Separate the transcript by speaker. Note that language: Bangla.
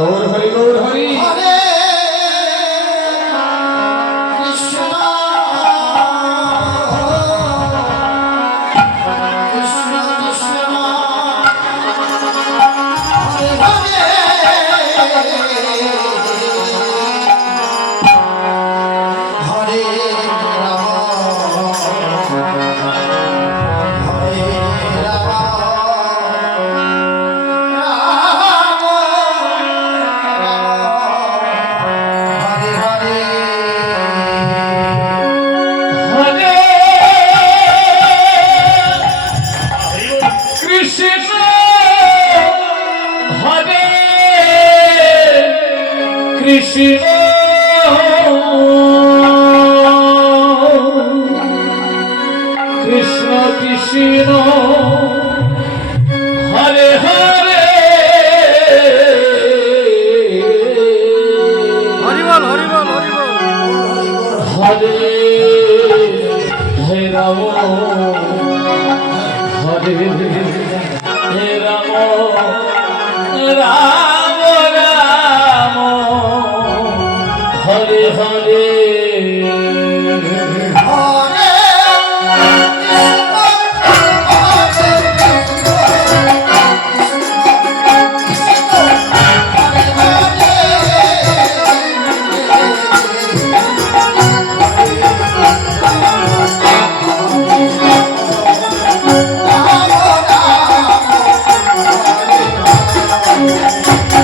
Speaker 1: গৌর হরি গৌর হরি।
Speaker 2: হরে কৃষ্ণ। কৃষ্ণ কৃষ্ণ। হরে হরে।
Speaker 3: হরিবল হরিবল হরিবল
Speaker 1: হরে হে রাম। হরে হে রাম।